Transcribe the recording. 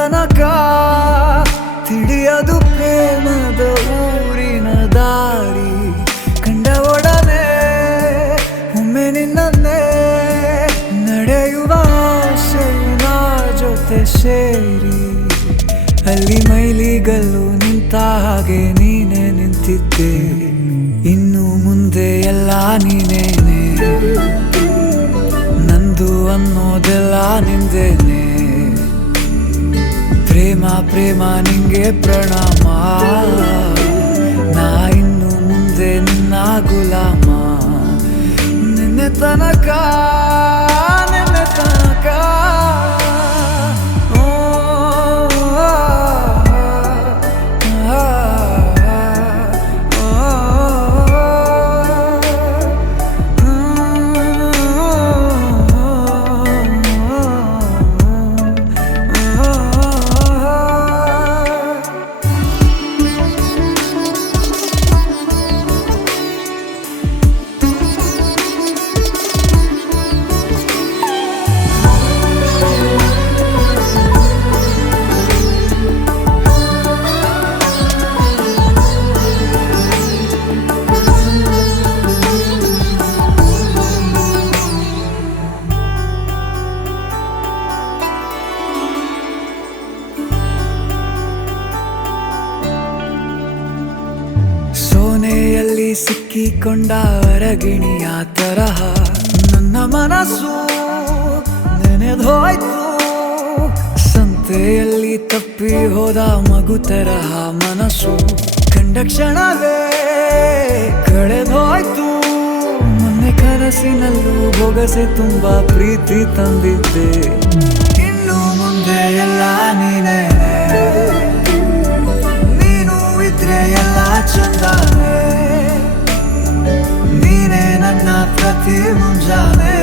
ತನಕ ತಿಳಿಯದು ಪ್ರೇಮದ ಊರಿನ ದಾರಿ. ಕಂಡ ಒಡನೆ ಒಮ್ಮೆ ನಿನ್ನೇ ನಡೆಯುವ ಆಸೆಯ ಜೊತೆ ಸೇರಿ, ಅಲ್ಲಿ ಮೈಲಿಗಲ್ಲು ನಿಂತ ಹಾಗೆ ನೀನೆ ನಿಂತಿದ್ದೆ. ಇನ್ನು ಮುಂದೆ ಎಲ್ಲ ನೀನೇನೆ, ನಂದು ಅನ್ನೋದೆಲ್ಲ ನಿಂದೇನೆ. ಪ್ರೇಮ ಪ್ರೇಮ ನಿಂಗೆ ಪ್ರಣಾಮ, ನಾ ಇನ್ನು ಮುಂದೆ ನಿನ್ನ ಗುಲಾಮ. ನಿನ್ನೆ ತನಕ ನಿನ್ನೆ ತನಕ ಸೋನೆಯಲ್ಲಿ ಸಿಕ್ಕಿಕೊಂಡ ಅರಗಿಣಿಯ ತರಹ ನನ್ನ ಮನಸ್ಸು ನೆನೆದೋಯ್ತು. ಸಂತೆಯಲ್ಲಿ ತಪ್ಪಿ ಹೋದ ಮಗು ತರಹ ಮನಸ್ಸು ಕಂಡ ಕ್ಷಣವೇ ಕಳೆದೋಯ್ತು. ಮೊನ್ನೆ ಕನಸಿನಲ್ಲೂ ಬೊಗಸೆ ತುಂಬಾ ಪ್ರೀತಿ ತಂದಿದ್ದೆ. ಇನ್ನು ಮುಂದೆ ಎಲ್ಲ ನೀನೇ, ನೀನು ಇದ್ರೆ ಎಲ್ಲ ಚಂದಾನೆ. ನೀನೇ ನನ್ನ ಪ್ರತಿ ಮುಂಜಾನೆ.